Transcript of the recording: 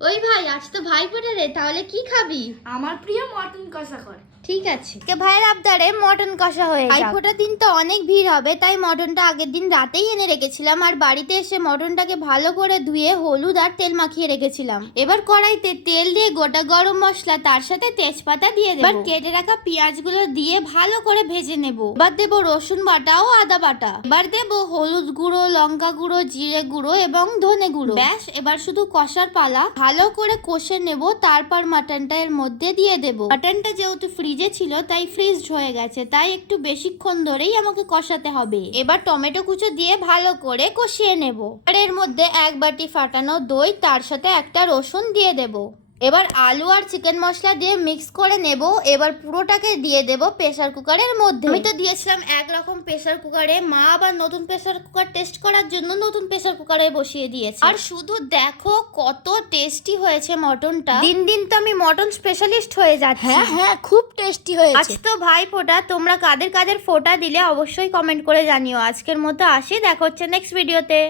ওই ভাই, আজ তো ভাইফোঁটা রে, তাহলে কি খাবি? আমার প্রিয় মটন কষা কর। ঠিক আছে, ভাইয়ের আবদারে মটন কষা হয়ে যাক। ভাইফোঁটার দিন তো অনেক ভিড় হবে, তাই মটনটা আগের দিন রাতেই এনে রেখেছিলাম, আর বাড়িতে এসে মটনটাকে ভালো করে ধুয়ে হলুদ আর তেল মাখিয়ে রেখেছিলাম। এবার কড়াইতে তেল দিয়ে গোটা গরম মশলা, তার সাথে তেজপাতা দিয়ে দেব। এবার কেটে রাখা পেঁয়াজগুলো দিয়ে ভালো করে ভেজে নেব। এবার দেব রসুন বাটা ও আদা বাটা। এবার দেব হলুদ গুঁড়ো, লঙ্কা গুঁড়ো, জিরে গুঁড়ো এবং ধনে গুঁড়ো। ব্যাস, এবার শুধু কষার পালা। ভালো করে কষে নেব, তারপর মাটনটা এর মধ্যে দিয়ে দেব। মাটনটা যেহেতু ফ্রিজে ছিল তাই ফ্রিজড হয়ে গেছে, তাই একটু বেশিক্ষণ ধরেই আমাকে কষাতে হবে। এবার টমেটো কুচো দিয়ে ভালো করে কষিয়ে নেব। আর এর মধ্যে এক বাটি ফাটানো দই, তার সাথে একটা রসুন দিয়ে দেব। এবার আলু আর চিকেন মশলা দিয়ে মিক্স করে নেব। এবার পুরোটাকে দিয়ে দেব প্রেসার কুকারের মধ্যে। আমি তো দিয়েছিলাম একরকম প্রেসার কুকারে, মা আবার নতুন প্রেসার কুকার টেস্ট করার জন্য নতুন প্রেসার কুকারে বসিয়ে দিয়েছে। আর শুধু দেখো কত টেস্টি হয়েছে মটনটা। দিন দিন তো আমি মটন স্পেশালিস্ট হয়ে যাচ্ছি। হ্যাঁ হ্যাঁ, খুব টেস্টি হয়েছে। আজ তো ভাইফোঁটা, তোমরা কাদের কাদের ফোঁটা দিলে অবশ্যই কমেন্ট করে জানিও। আজকের মতো আসি, দেখা হচ্ছে নেক্সট ভিডিওতে।